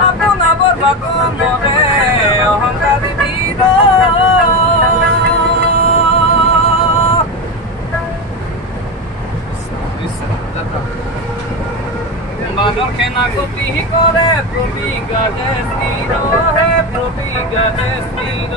আপন আবার ভাগ মরে অহংকারী বীর বানর খেনা গতি করে প্রবি গাজে স্থির হে প্রবি গাজে স্থির